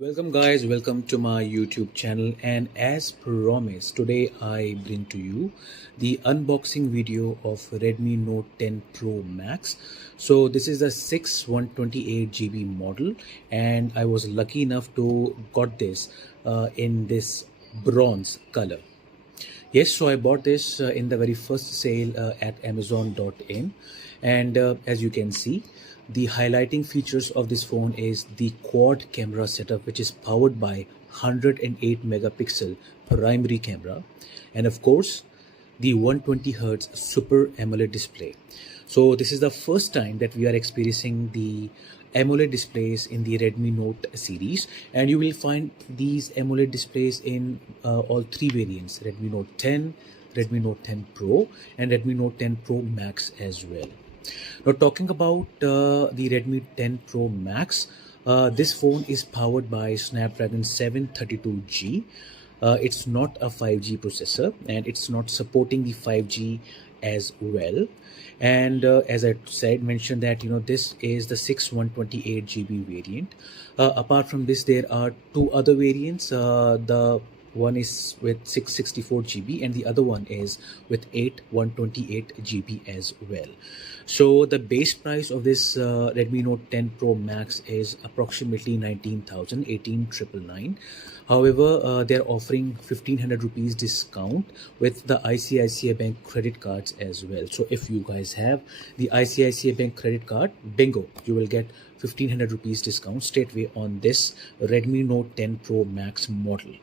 Welcome guys, welcome to my YouTube channel, and as promised today I bring to you the unboxing video of Redmi Note 10 Pro Max. So this is the 6 128GB model, and I was lucky enough to got this in this bronze color. Yes, so I bought this in the very first sale at Amazon.in, and as you can see, the highlighting features of this phone is the quad camera setup, which is powered by 108 megapixel primary camera, and of course the 120 Hz Super AMOLED display. So this is the first time that we are experiencing the AMOLED displays in the Redmi Note series, and you will find these AMOLED displays in all three variants: Redmi Note 10, Redmi Note 10 Pro, and Redmi Note 10 Pro Max as well. Now, talking about the Redmi 10 Pro Max, this phone is powered by Snapdragon 732G. It's not a 5G processor, and it's not supporting the 5G as well. And as I mentioned that this is the 6 128GB variant. Apart from this, there are two other variants. The one is with 664GB, and the other one is with 8 128GB as well. So the base price of this Redmi Note 10 Pro Max is approximately 19,000, 18,999. However, they're offering 1,500 rupees discount with the ICICI Bank credit cards as well. So if you guys have the ICICI Bank credit card, bingo, you will get 1,500 rupees discount straight away on this Redmi Note 10 Pro Max model.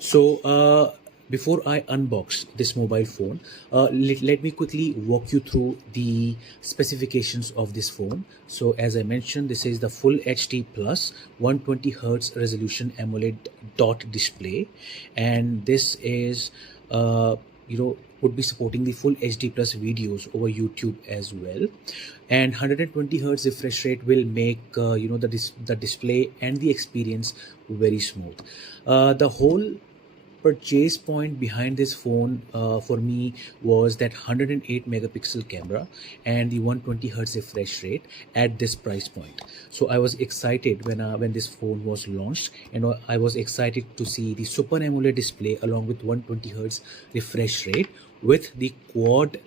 So before I unbox this mobile phone, let me quickly walk you through the specifications of this phone. So as I mentioned, this is the full HD plus 120 Hz resolution AMOLED dot display, and this is would be supporting the full HD plus videos over YouTube as well, and 120 Hz refresh rate will make the display and the experience very smooth. The whole purchase point behind this phone for me was that 108 megapixel camera and the 120 Hz refresh rate at this price point. So I was excited when this phone was launched, and I was excited to see the Super AMOLED display along with 120 Hz refresh rate with the quad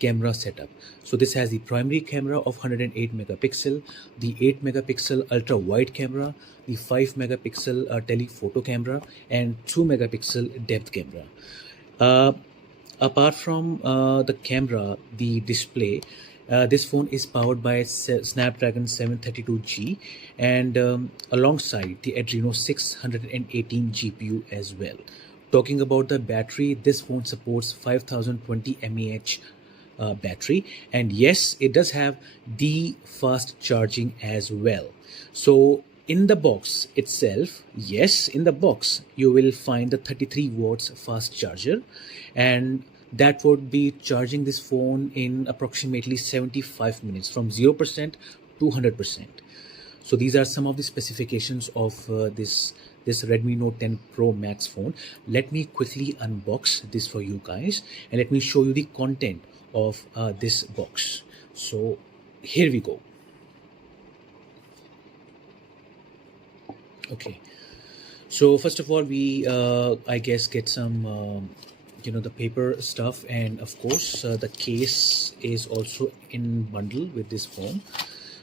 camera setup. So this has the primary camera of 108 megapixel, the 8 megapixel ultra wide camera, the 5 megapixel telephoto camera, and 2 megapixel depth camera. Apart from the camera, the display, this phone is powered by Snapdragon 732G, and alongside the Adreno 618 GPU as well. Talking about the battery, this phone supports 5020 mAh battery, and yes, it does have the fast charging as well. So in the box itself, yes, in the box you will find the 33 watts fast charger, and that would be charging this phone in approximately 75 minutes from 0% to 100%. So these are some of the specifications of this Redmi Note 10 Pro Max phone. Let me quickly unbox this for you guys, and let me show you the content of this box. So here we go. Okay, so first of all, we I guess get some the paper stuff, and of course the case is also in bundle with this phone.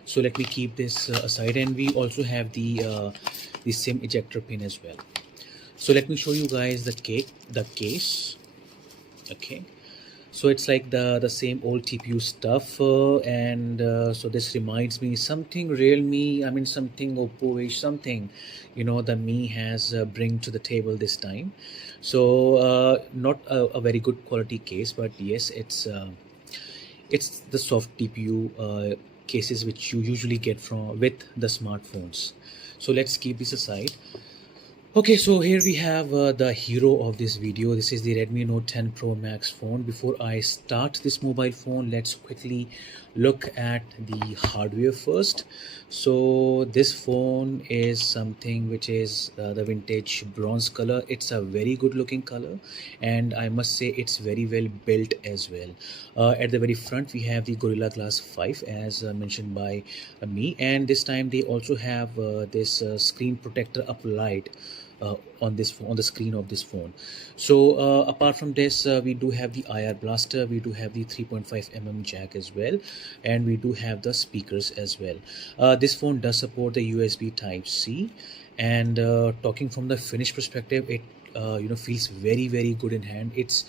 So let me keep this aside, and we also have the SIM ejector pin as well. So let me show you guys the case. Okay, so it's like the same old TPU stuff, and so this reminds me something Realme, I mean something Oppo-ish, something the Mi has bring to the table this time. So not a very good quality case, but yes, it's the soft TPU cases which you usually get with the smartphones. So let's keep this aside. Okay, so here we have the hero of this video. This is the Redmi Note 10 Pro Max phone. Before I start this mobile phone, let's quickly look at the hardware first. So this phone is something which is the vintage bronze color. It's a very good looking color, and I must say it's very well built as well. At the very front we have the Gorilla Glass 5 as mentioned by me, and this time they also have this screen protector uplight on the screen of this phone. So apart from this, we do have the IR blaster, we do have the 3.5 jack as well, and we do have the speakers as well. This phone does support the USB Type C, and talking from the finish perspective, it feels very good in hand. It's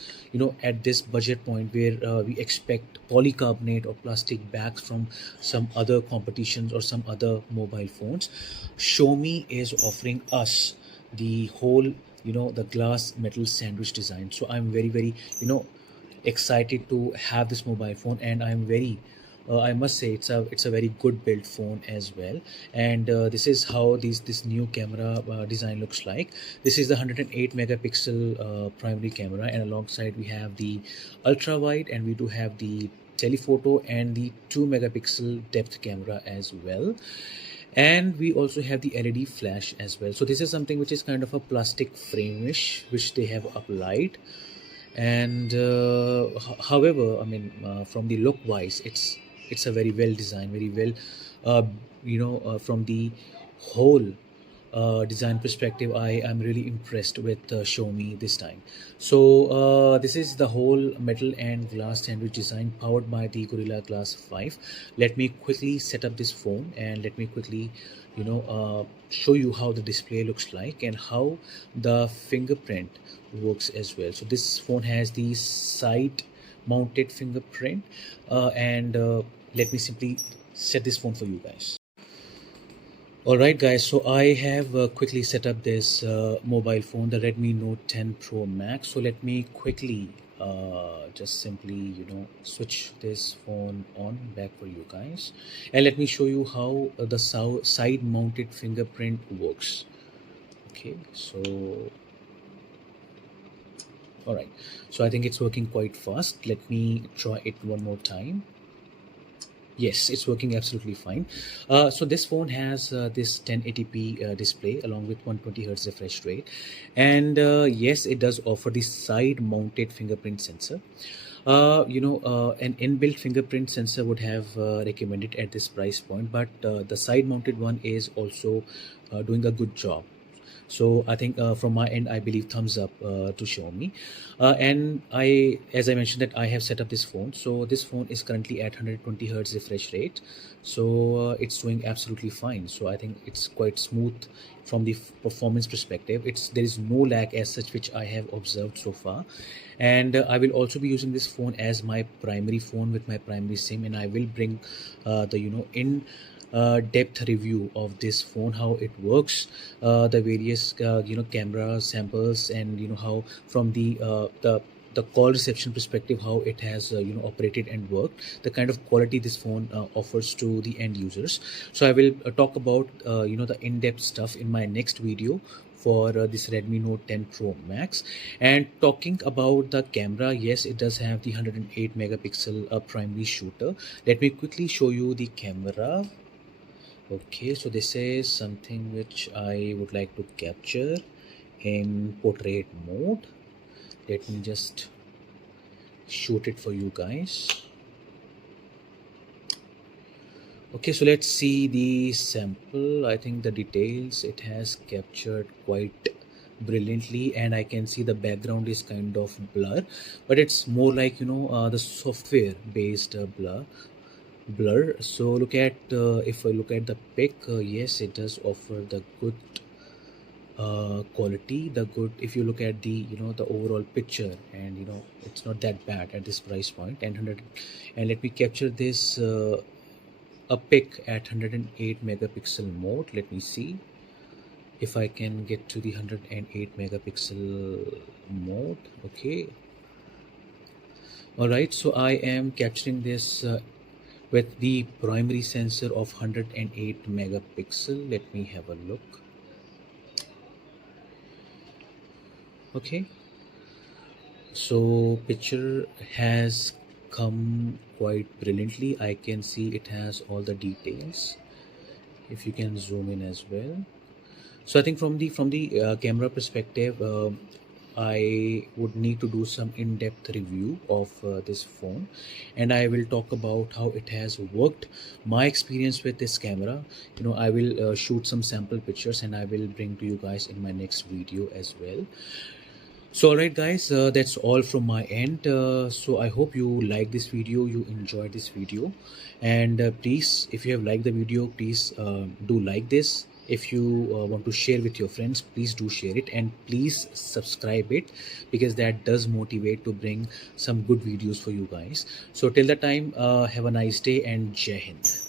at this budget point where we expect polycarbonate or plastic bags from some other competitions or some other mobile phones. Xiaomi is offering us the whole the glass metal sandwich design. So I'm very excited to have this mobile phone, and I'm very I must say it's a very good built phone as well. And this is how this new camera design looks like. This is the 108 megapixel primary camera, and alongside we have the ultra wide, and we do have the telephoto and the 2 megapixel depth camera as well. And we also have the LED flash as well. So this is something which is kind of a plastic frame-ish which they have applied. And however, I mean, from the look wise, it's a very well designed, very well from the whole design perspective, I am really impressed with Xiaomi this time. So this is the whole metal and glass sandwich design powered by the Gorilla Glass 5. Let me quickly set up this phone, and let me quickly show you how the display looks like and how the fingerprint works as well. So this phone has the side mounted fingerprint, and let me simply set this phone for you guys. Alright guys, so I have quickly set up this mobile phone, the Redmi Note 10 Pro Max. So let me quickly just simply switch this phone on back for you guys, and let me show you how the side mounted fingerprint works. Okay, so alright, so I think it's working quite fast. Let me try it one more time. Yes, it's working absolutely fine. So this phone has this 1080p display along with 120 hertz refresh rate, and yes, it does offer the side-mounted fingerprint sensor. An inbuilt fingerprint sensor would have recommended at this price point, but the side-mounted one is also doing a good job. So I think from my end, I believe thumbs up to Xiaomi. And as I mentioned, that I have set up this phone. So this phone is currently at 120 hertz refresh rate. So it's doing absolutely fine. So I think it's quite smooth from the performance perspective. There is no lag as such which I have observed so far. And I will also be using this phone as my primary phone with my primary SIM, and I will bring the in depth review of this phone, how it works, the various camera samples, and how from the call reception perspective, how it has operated and worked, the kind of quality this phone offers to the end users. So I will talk about the in-depth stuff in my next video for this Redmi Note 10 Pro Max. And talking about the camera, yes, it does have the 108 megapixel primary shooter. Let me quickly show you the camera. Okay, so this is something which I would like to capture in portrait mode. Let me just shoot it for you guys. Okay, so let's see the sample. I think the details it has captured quite brilliantly, and I can see the background is kind of blur, but it's more like the software based blur. So look at if I look at the pic, yes, it does offer the good quality, the good, if you look at the the overall picture, and it's not that bad at this price point, and 100. And let me capture this a pic at 108 megapixel mode. Let me see if I can get to the 108 megapixel mode. Okay, all right, so I am capturing this with the primary sensor of 108 megapixel. Let me have a look. Okay, so picture has come quite brilliantly. I can see it has all the details, if you can zoom in as well. So I think from the camera perspective, I would need to do some in-depth review of this phone, and I will talk about how it has worked, my experience with this camera. I will shoot some sample pictures and I will bring to you guys in my next video as well. So alright guys, that's all from my end. So I hope you like this video, you enjoyed this video, and please, if you have liked the video, please do like this. If you want to share with your friends, please do share it, and please subscribe it, because that does motivate to bring some good videos for you guys. So till that time, have a nice day and Jai Hind.